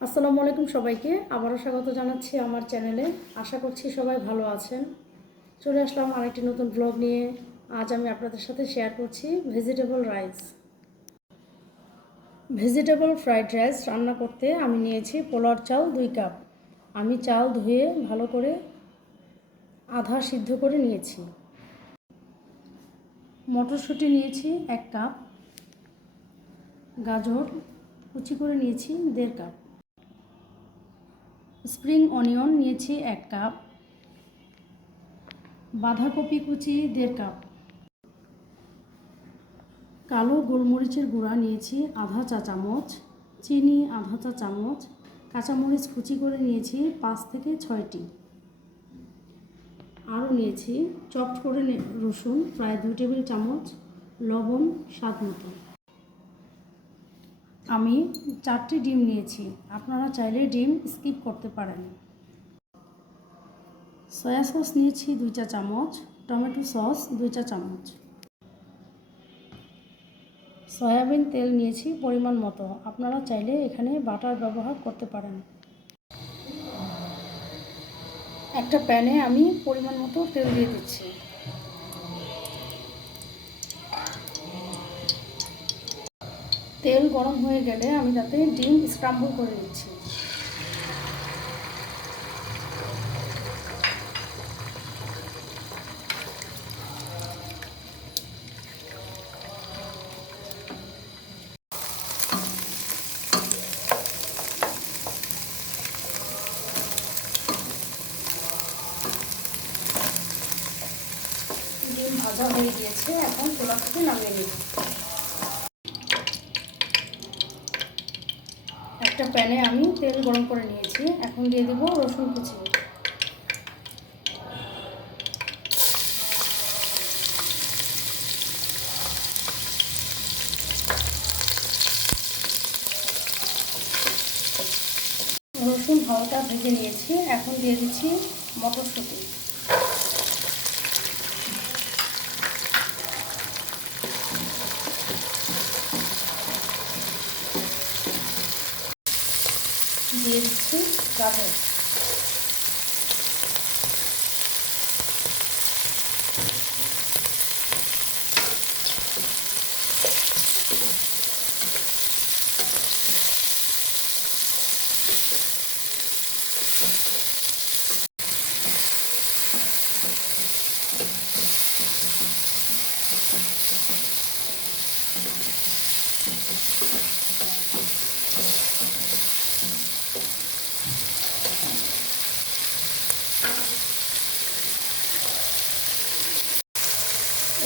আসসালামু আলাইকুম সবাইকে আবারও স্বাগত জানাচ্ছি আমার চ্যানেলে। আশা করছি সবাই ভালো আছেন। চলে আসলাম আরেকটি নতুন ব্লগ নিয়ে। আজ আমি আপনাদের সাথে শেয়ার করছি vegetable rice. Vegetable fried rice রান্না করতে আমি নিয়েছি পোলার চাল 2 কাপ। আমি চাল ধুয়ে ভালো করে আধা সিদ্ধ করে নিয়েছি। মটরশুঁটি নিয়েছি 1 কাপ, গাজর কুচি করে নিয়েছি 1.5 কাপ, স্প্রিং অনিয়ন নিয়েছি 1 কাপ, বাঁধাকপি কুচি 1.5 কাপ, কালো গোলমরিচের গুঁড়া নিয়েছি আধা চা চামচ, চিনি আধা চা চামচ, কাঁচামরিচ কুচি করে নিয়েছি 5 থেকে 6টি, আরও নিয়েছি চপড করে রসুন প্রায় 2 টেবিল চামচ, লবণ স্বাদ মতো। আমি 4টি ডিম নিয়েছি, আপনারা চাইলে ডিম স্কিপ করতে পারেন। সয়া সস নিয়েছি 2 চা চামচ, টমেটো সস 2 চা চামচ, সয়াবিন তেল নিয়েছি পরিমাণ মতো, আপনারা চাইলে এখানে বাটার ব্যবহার করতে পারেন। একটা প্যানে আমি পরিমাণ মতো তেল দিয়ে দিচ্ছি। তেল গরম হয়ে গেলে আমি তাতে ডিম স্ক্রাম্বল করে নিচ্ছি। ডিম ভাজা হয়ে গিয়েছে, এখন চুলা থেকে নামিয়ে নিব। একটা প্যানে আমি তেল গরম করে নিয়েছি, এখন দিয়ে দেব রসুন কুচি। রসুন হালকা ভেজে নিয়েছি, এখন দিয়ে দিচ্ছি মটরশুঁটি। দিয়ে দিচ্ছি গাজর।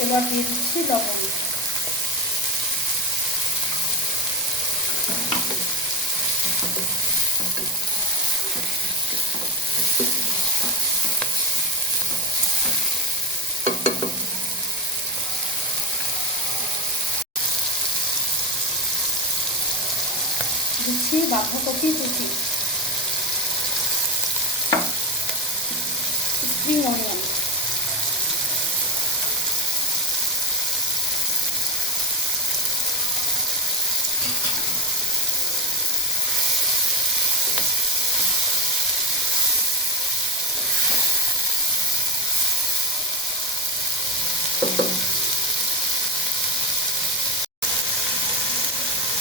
এবার দিয়ে দিচ্ছি লবণ। দিচ্ছি বাঁধাকপি কুচি, স্প্রিং অনিয়ন,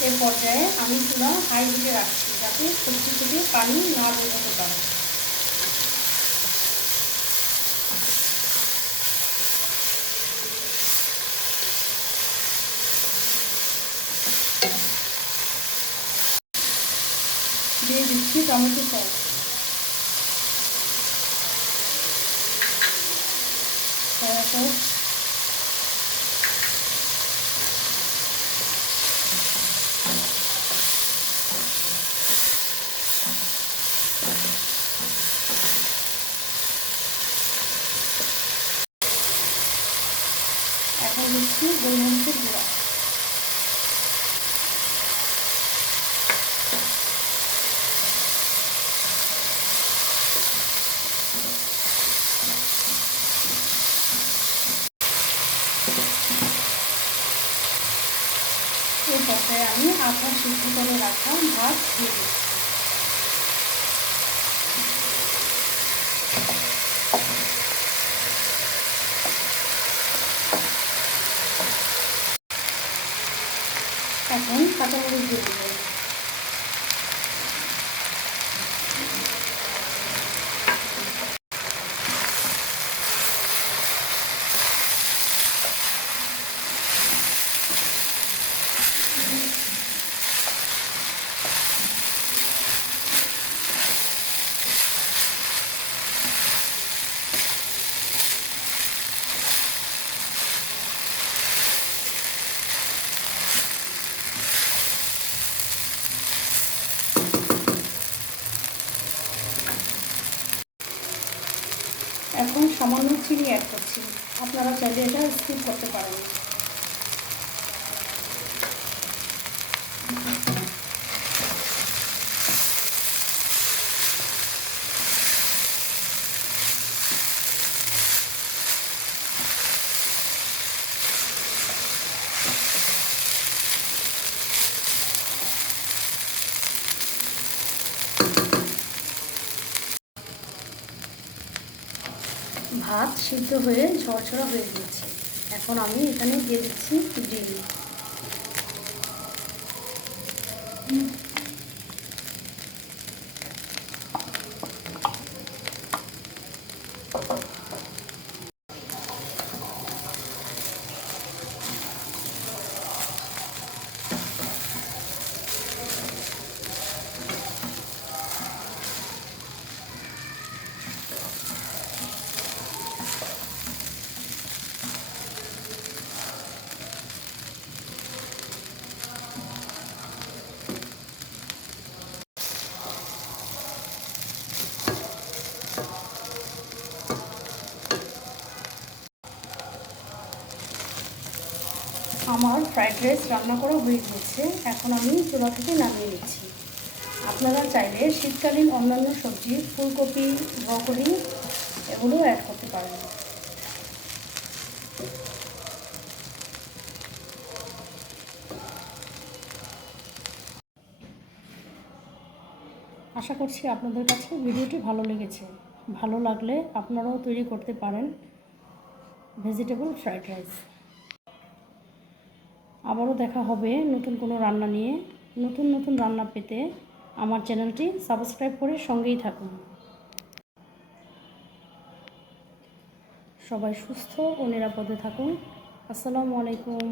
এর পর্যায়ে আমি চুলা হাই হিটে রাখছি যাতে সবজি থেকে পানি না বের হতে পারে। দিয়ে দিচ্ছি টমেটো সস, সয়া সস, এখন দিচ্ছি গোলমরিচের গুঁড়া। এই পর্যায়ে আমি আধা সিদ্ধ করে রাখা ভাত দিয়ে দিচ্ছি। চিনি অ্যাড করছি। আপনারা চাইলে এটা স্কিপ করতে পারেন। ভাত সিদ্ধ হয়ে ঝরঝরা হয়ে গিয়েছে। এখন আমি এখানে দিয়ে দিচ্ছি ডিম। আমার ফ্রাইড রাইস রান্না করা হয়ে গিয়েছে। এখন আমি চুলা থেকে নামিয়ে নিচ্ছি। আপনারা চাইলে শীতকালীন অন্যান্য সবজি, ফুলকপি, ব্রকলি এগুলো অ্যাড করতে পারেন। আশা করছি আপনাদের কাছে ভিডিওটি ভালো লেগেছে। ভালো লাগলে আপনারাও তৈরি করতে পারেন ভেজিটেবল ফ্রাইড রাইস। আবারও দেখা হবে নতুন কোনো রান্না নিয়ে। নতুন নতুন রান্না পেতে আমার চ্যানেলটি সাবস্ক্রাইব করে সঙ্গেই থাকুন। সবাই সুস্থ ও নিরাপদে থাকুন। আসসালামু আলাইকুম।